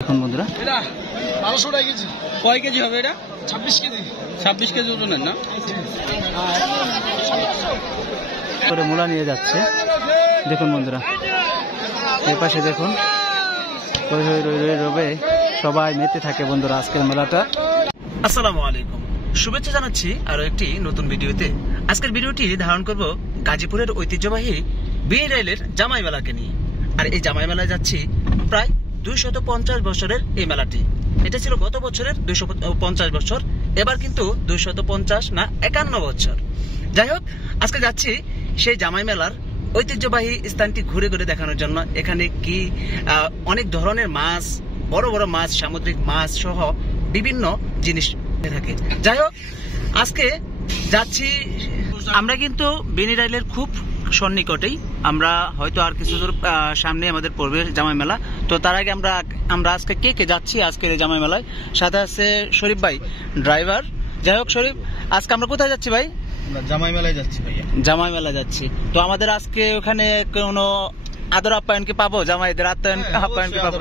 দেখুন বন্ধুরা, এটা 1200 টাকা কেজি। কয় কেজি হবে এটা? 26 কেজি। 26 কেজি ওজনের না? করে মূলা নিয়ে যাচ্ছে। দেখুন বন্ধুরা, এই পাশে দেখুন রবে সবাই মেতে থাকে বন্ধুরা আজকের মেলাটা। আসসালামু আলাইকুম, শুভেচ্ছা জানাচ্ছি আরো একটি নতুন ভিডিওতে। আজকের ভিডিওটি ধারণ করব গাজীপুরের ঐতিহ্যবাহী বিনি রাইলের জামাই মেলাকে নিয়ে। আর এই জামাই মেলায় যাচ্ছি প্রায় 250 বছরের এই মেলাটি। এটা ছিল গত বছরের 250 বছর, এবার কিন্তু 250 না 51 বছর। যাই হোক, আজকে যাচ্ছি সেই জামাই মেলার ঐতিহ্যবাহী স্থানটি ঘুরে ঘুরে দেখানোর জন্য। এখানে কি অনেক ধরনের মাছ, বড় বড় মাছ, সামুদ্রিক মাছ সহ বিভিন্ন জিনিস থাকে। যাই হোক, আজকে যাচ্ছি আমরা কিন্তু বিনি রাইলের খুব সন্নিকটেই। আমরা হয়তো আর কিছু দূর সামনে আমাদের পড়বে জামাই মেলা। তো তার আগে আমরা আজকে কে যাচ্ছি আজকের এই জামাই মেলায়। সাথে আছে শরীফ ভাই, ড্রাইভার। যাই হোক শরীফ, আজকে আমরা কোথায় যাচ্ছি ভাই? জামাই মেলায় যাচ্ছি ভাইয়া। জামাই মেলা যাচ্ছি। তো আমাদের আজকে ওখানে কোনো আদর আপ্যায়ন কি পাবো? জামাইদের আপ্যায়ন কি পাবো?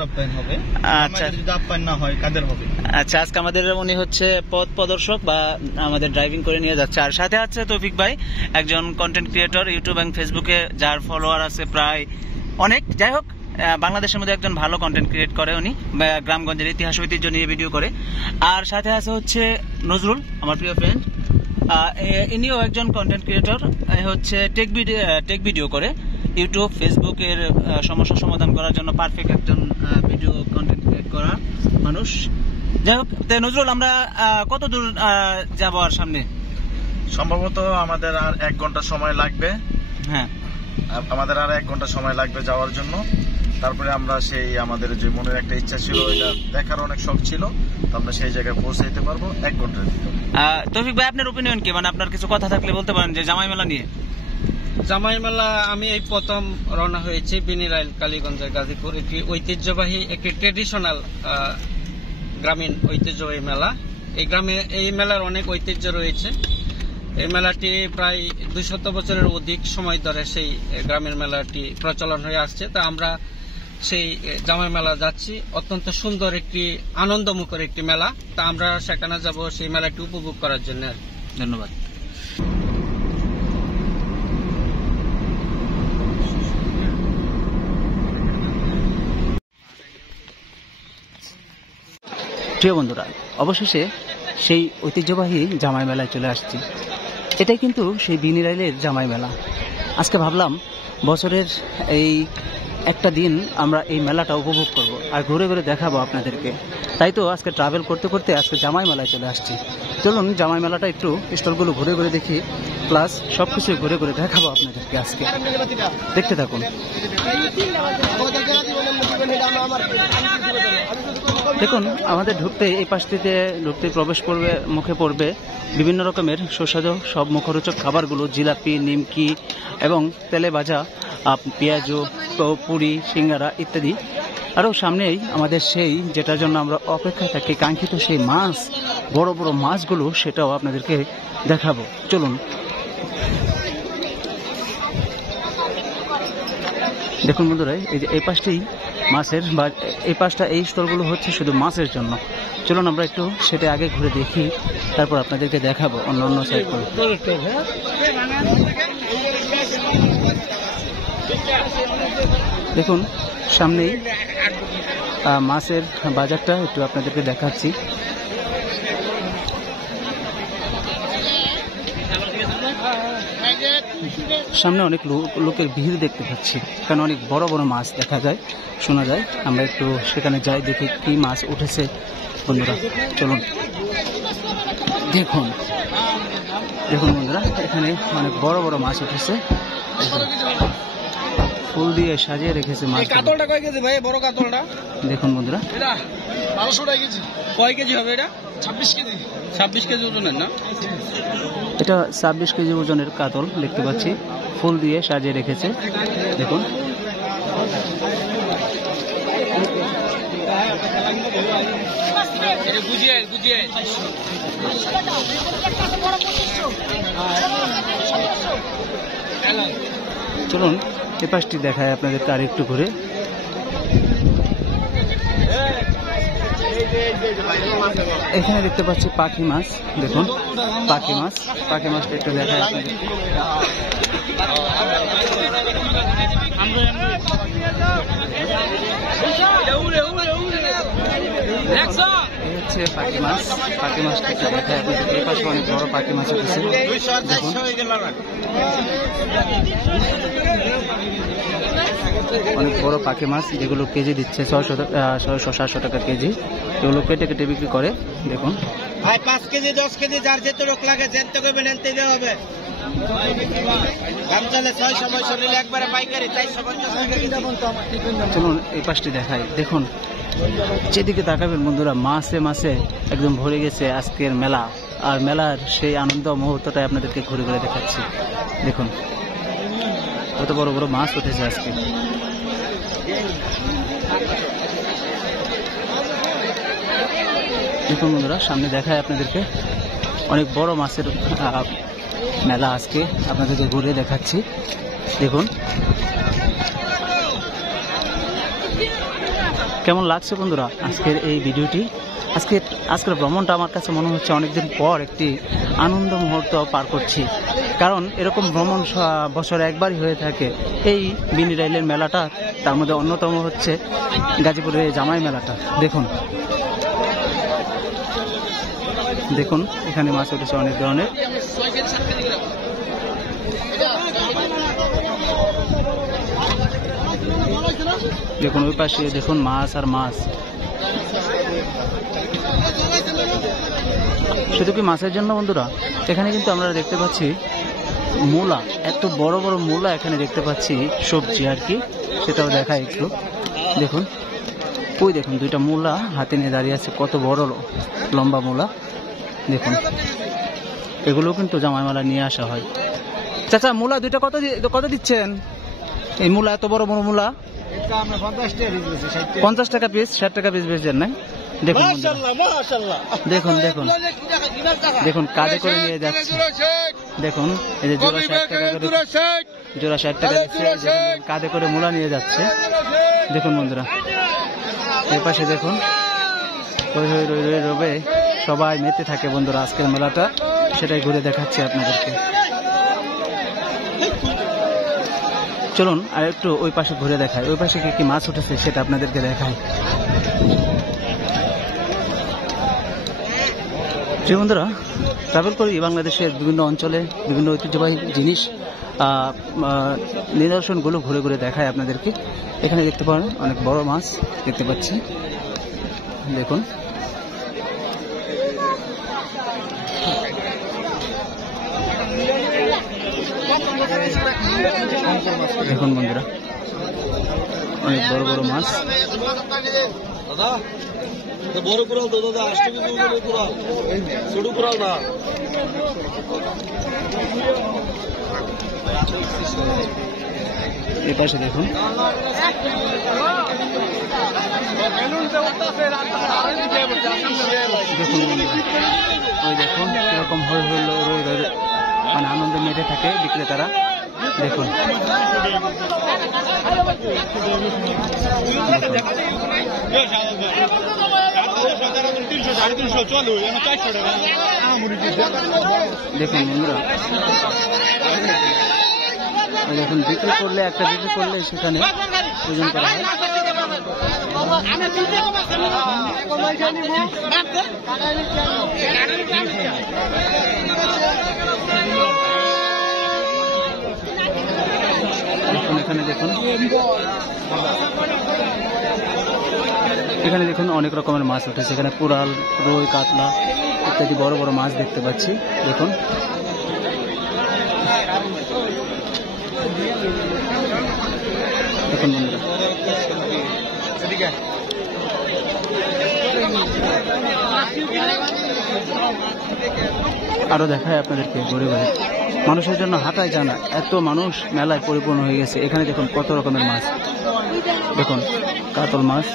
আচ্ছা, যদি আপ্যায়ন না হয় কাদের হবে? আচ্ছা, আজকে আমাদের উনি হচ্ছে পথ প্রদর্শক বা আমাদের ড্রাইভিং করে নিয়ে যাচ্ছে। আর সাথে আছে তৌফিক ভাই, একজন কন্টেন্ট ক্রিয়েটর ইউটিউব এবং ফেসবুকে, যার ফলোয়ার আছে প্রায় অনেক। যাই হোক, বাংলাদেশের মধ্যে একজন ভালো কন্টেন্ট ক্রিয়েট করে উনি, গ্রামগঞ্জের ইতিহাস ঐতিহ্য নিয়ে ভিডিও করে। আর সাথে আছে হচ্ছে নজরুল, আমার প্রিয় ফ্রেন্ড। ইনিও একজন কন্টেন্ট ক্রিয়েটর, হচ্ছে টেক ভিডিও করে ইউটিউব ফেসবুকের সমস্যা সমাধান করার জন্য পারফেক্ট একজন ভিডিও কন্টেন্ট ক্রিয়েট করা মানুষ। যাই হোক, নজরুল, আমরা কত দূর যাবো আর সামনে? সম্ভবত আমাদের আর 1 ঘন্টা সময় লাগবে। হ্যাঁ, আমাদের আর 1 ঘন্টা সময় লাগবে যাওয়ার জন্য। তারপরে আমরা সেই আমাদের যে মনের একটা ইচ্ছা ছিল, এটা দেখার অনেক শখ ছিল, তো আমরা সেই জায়গায় পৌঁছাইতে পারবো 1 ঘন্টার ভিতরে। তৌফিক ভাই, আপনার ওপিনিয়ন কি? মানে আপনার কিছু কথা থাকলে বলতে পারেন যে জামাই মেলা নিয়ে। জামাই মেলা আমি এই প্রথম রওনা হয়েছি বিনি রাইল কালীগঞ্জের গাজীপুর। একটি ঐতিহ্যবাহী, একটি ট্রেডিশনাল গ্রামীণ ঐতিহ্যবাহী মেলা। এই মেলার অনেক ঐতিহ্য রয়েছে। এই মেলাটি প্রায় 200 বছরের অধিক সময় ধরে সেই গ্রামের মেলাটি প্রচলন হয়ে আসছে। তা আমরা সেই জামাই মেলা যাচ্ছি। অত্যন্ত সুন্দর একটি আনন্দমুখর একটি মেলা। তা আমরা সেখানে যাব সেই মেলাটি উপভোগ করার জন্য। ধন্যবাদ। প্রিয় বন্ধুরা, অবশেষে সেই ঐতিহ্যবাহী জামাই মেলায় চলে আসছি। এটাই কিন্তু সেই বিনি রাইলের জামাই মেলা। আজকে ভাবলাম বছরের এই একটা দিন আমরা এই মেলাটা উপভোগ করব আর ঘুরে ঘুরে দেখাবো আপনাদেরকে। তাই তো আজকে ট্রাভেল করতে করতে আজকে জামাই মেলায় চলে আসছি। চলুন জামাই মেলাটা একটু স্টলগুলো ঘুরে ঘুরে দেখি, প্লাস সবকিছু ঘুরে ঘুরে দেখাবো আপনাদেরকে। আজকে দেখতে থাকুন। দেখুন, আমাদের এই পাশটিতে ঢুকতে প্রবেশ করবে, মুখে পড়বে বিভিন্ন রকমের সুস্বাদু সব মুখরোচক খাবারগুলো, জিলাপি, নিমকি এবং তেলে ভাজা পেঁয়াজু, পুরি, সিঙ্গারা ইত্যাদি। আরও সামনেই আমাদের সেই যেটার জন্য আমরা অপেক্ষায় থাকি, কাঙ্ক্ষিত সেই মাছ, বড় বড় মাছগুলো, সেটাও আপনাদেরকে দেখাবো। চলুন। দেখুন বন্ধুরা, এই যে এই পাশটাই মাছের, বা এই পাশটা, এই স্টলগুলো হচ্ছে শুধু মাছের জন্য। চলুন আমরা একটু সেটা আগে ঘুরে দেখি, তারপর আপনাদেরকে দেখাবো অন্য অন্য সাইডগুলো। দেখুন, সামনেই মাছের বাজারটা একটু আপনাদেরকে দেখাচ্ছি। সামনে অনেক লোকের ভিড় দেখতে পাচ্ছি, কারণ অনেক বড় বড় মাছ দেখা যায়, শোনা যায়। আমরা একটু সেখানে যাই, দেখি কি মাছ উঠেছে বন্ধুরা। চলুন দেখুন। দেখুন বন্ধুরা, এখানে অনেক বড় বড় মাছ উঠেছে, ফুল দিয়ে সাজিয়ে রেখেছে মাছ। কাতলটা কয় কেজি ভাই? বড় কাতলটা দেখুন বন্ধুরা, এটা 1200 টাকা কেজি। কয় কেজি হবে এটা? 26 কেজি। 26 কেজি ওজনের না? এটা 26 কেজি ওজনের কাতল দেখতে পাচ্ছি, ফুল দিয়ে সাজিয়ে রেখেছে। দেখুন, চলুন এ পাশটি দেখায় আপনাদেরকে আর একটু ঘুরে। এখানে দেখতে পাচ্ছি পাখি মাছ, দেখুন পাখি মাছটা একটু দেখায় আপনাদের। এই হচ্ছে পাখি মাছটা একটু দেখায় আপনাদের। এই পাশে অনেক বড় পাখি মাছ উঠেছে, দেখুন অনেক বড় পাখি মাছ, যেগুলো কেজি দিচ্ছে 600-700 টাকা কেজি। এগুলো কেটে কেটে বিক্রি করে, দেখুন ভাই 5 কেজি 10 কেজি যার যেত রোগ লাগে যেত করবেন এনতে দেওয়া হবে। দাম চলে 600 নিলে একবারে পাইকারি 450 চলুন এই পাশটি দেখাই, দেখুন যেদিকে তাকাবেন বন্ধুরা মাছে মাছে একদম ভরে গেছে আজকের মেলা। আর মেলার সেই আনন্দ মুহূর্তটাই আপনাদেরকে ঘুরে ঘুরে দেখাচ্ছি, দেখুন কত বড় বড় মাছ উঠেছে আজকে। দেখুন বন্ধুরা সামনে দেখায় আপনাদেরকে অনেক বড় মাছের মেলা আজকে আপনাদেরকে ঘুরে দেখাচ্ছি, দেখুন কেমন লাগছে বন্ধুরা আজকের এই ভিডিওটি। আজকের ভ্রমণটা আমার কাছে মনে হচ্ছে অনেকদিন পর একটি আনন্দ মুহূর্ত পার করছি, কারণ এরকম ভ্রমণ বছরে একবারই হয়ে থাকে। এই বিনি রাইলের মেলাটা, তার মধ্যে অন্যতম হচ্ছে গাজীপুরের এই জামাই মেলাটা। দেখুন এখানে মাছ উঠেছে অনেক ধরনের। দেখুন ওই পাশে দেখুন মাছ আর মাছ। শুধু কি মাছের জন্য বন্ধুরা, এখানে কিন্তু আমরা দেখতে পাচ্ছি মূলা, এত বড় বড় মূলা এখানে দেখতে পাচ্ছি, সবজি আর কি, সেটাও দেখায় একটু। দেখুন ওই দেখুন দুইটা মূলা হাতে নিয়ে দাঁড়িয়ে আছে, কত বড় লম্বা মূলা। দেখুন এগুলো কিন্তু জামাই মেলা নিয়ে আসা হয়। চাচা মূলা দুইটা কত দিচ্ছেন? এই মূলা এত বড় বড় মূলা 50 টাকা পিস, 60 টাকা পিস বেচছেন না? দেখুন দেখুন দেখুন দেখুন কাঁধে করে নিয়ে যাচ্ছে, দেখুন এই যে জোড়া 60 টাকা দিচ্ছে, কাঁধে করে মূলা নিয়ে যাচ্ছে। দেখুন বন্ধুরা এই পাশে দেখুন রবে সবাই মেতে থাকে বন্ধুরা আজকের মেলাটা, সেটাই ঘুরে দেখাচ্ছি আপনাদেরকে। চলুন আর একটু ওই পাশে ঘুরে দেখাই, ওই পাশে কি কি মাছ উঠেছে সেটা আপনাদেরকে দেখাই। যে বন্ধুরা ট্রাভেল করি বাংলাদেশের বিভিন্ন অঞ্চলে বিভিন্ন ঐতিহ্যবাহী জিনিস নিদর্শনগুলো ঘুরে ঘুরে দেখায় আপনাদেরকে। এখানে দেখতে পারেন অনেক বড় মাছ দেখতে পাচ্ছি, দেখুন দেখুন বন্ধুরা অনেক বড় বড় মাছ। বড় কুড়াল তো দাদা 8 কেজি কুড়াল, ছোট কুড়াল না। এই পাশে দেখুন দেখুন ওই দেখুন কিরকম মানে আনন্দ মেতে থাকে বিক্রেতারা। দেখুন দেখুন বন্ধুরা দেখুন বিক্রি করলে সেখানে ওজন করা হয়। এখানে দেখুন অনেক রকমের মাছ উঠেছে, এখানে কুড়াল, রুই, কাতলা ইত্যাদি বড় বড় মাছ দেখতে পাচ্ছি। দেখুন দেখুন বন্ধুরা আরো দেখায় আপনাদেরকে ঘুরে ঘুরে। মানুষের জন্য হাঁটাই জানা, এত মানুষ মেলায় পরিপূর্ণ হয়ে গেছে। এখানে দেখুন কত রকমের মাছ, দেখুন কাতল মাছ,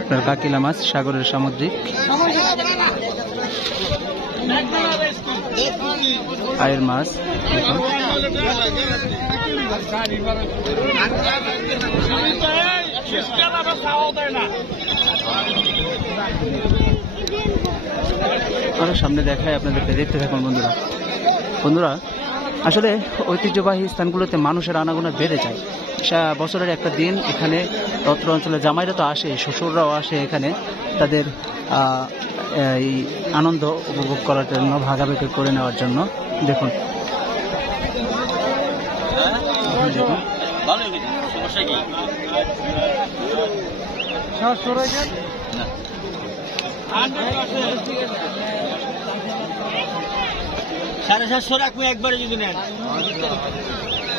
আপনার কাকিলা মাছ, সাগরের সামুদ্রিক, আয়ের মাছ, দেখুন আরো সামনে দেখায় আপনাদেরকে, দেখতে থাকুন বন্ধুরা। বন্ধুরা আসলে ঐতিহ্যবাহী স্থানগুলোতে মানুষের আনাগোনা বেড়ে যায়। বছরের একটা দিন এখানে অত্র অঞ্চলে জামাইরা তো আসে, শ্বশুররাও আসে এখানে তাদের এই আনন্দ উপভোগ করার জন্য, ভাগাভাগি করে নেওয়ার জন্য। দেখুন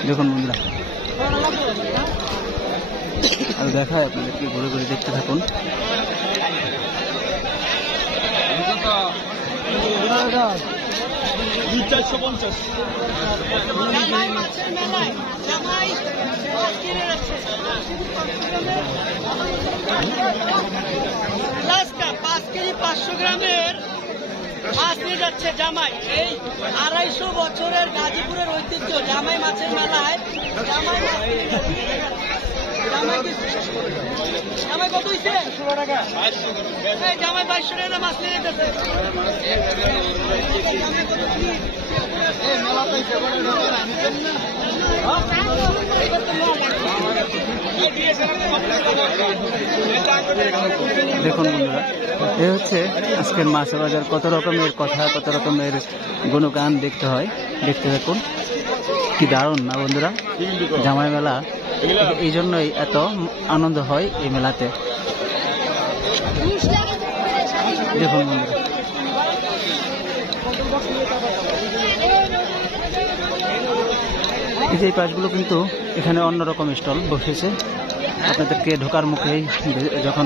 দেখুন বন্ধুরা, আর দেখায় আপনাদেরকে, ঘুরে ঘুরে দেখতে থাকুন। পাঁচ কেজি 500 গ্রামের মাছ নিয়ে যাচ্ছে জামাই। এই 250 বছরের গাজীপুরের ঐতিহ্য জামাই মাছের মেলায় জামাই কত হয়েছে? 200 টাকা। জামাই 200 টাকা মাছ নিয়ে যেতেছে। দেখুন বন্ধুরা, এ হচ্ছে আজকের মাছ বাজার। কত রকমের কথা, কত রকমের গুণগান দেখতে হয়, দেখতে থাকুন। কি দারুণ না বন্ধুরা জামাই মেলা, এই জন্যই এত আনন্দ হয় এই মেলাতে। দেখুন বন্ধুরা, এই যে পাশগুলো কিন্তু এখানে অন্যরকম স্টল বসেছে। আপনাদেরকে ঢোকার মুখেই যখন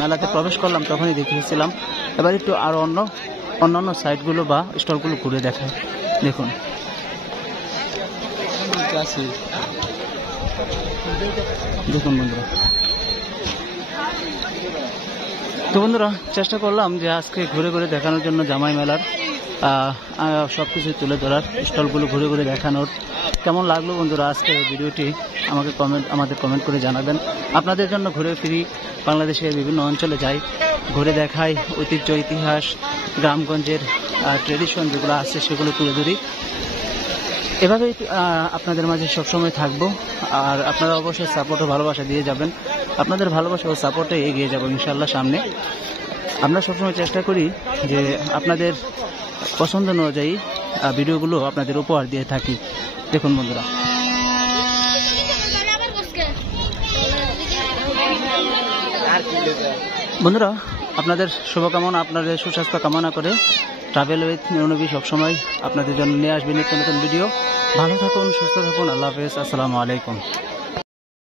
মেলাতে প্রবেশ করলাম তখনই দেখিয়েছিলাম। এবার একটু আরো অন্যান্য সাইটগুলো বা স্টলগুলো ঘুরে দেখায়। দেখুন দেখুন বন্ধুরা। তো বন্ধুরা, চেষ্টা করলাম যে আজকে ঘুরে ঘুরে দেখানোর জন্য জামাই মেলার সবকিছু তুলে ধরার, স্টলগুলো ঘুরে ঘুরে দেখানোর। কেমন লাগলো বন্ধুরা আজকের ভিডিওটি আমাদের কমেন্ট করে জানাবেন। আপনাদের জন্য ঘুরে ফিরি বাংলাদেশের বিভিন্ন অঞ্চলে যাই, ঘুরে দেখাই ঐতিহ্য, ইতিহাস, গ্রামগঞ্জের ট্রেডিশন যেগুলো আছে সেগুলো তুলে ধরি। এভাবেই আপনাদের মাঝে সবসময় থাকবো। আর আপনারা অবশ্যই সাপোর্ট ও ভালোবাসা দিয়ে যাবেন। আপনাদের ভালোবাসা ও সাপোর্টে এগিয়ে যাবো ইনশাল্লাহ সামনে। আমরা সবসময় চেষ্টা করি যে আপনাদের পছন্দ অনুযায়ী ভিডিওগুলো আপনাদের উপহার দিয়ে থাকি। দেখুন বন্ধুরা, আপনাদের শুভকামনা, আপনাদের সুস্বাস্থ্য কামনা করে ট্রাভেল উইথ নিউনবী সবসময় আপনাদের জন্য নিয়ে আসবে নিত্য নতুন ভিডিও। ভালো থাকুন, সুস্থ থাকুন। আল্লাহ হাফেজ, আসসালামু আলাইকুম।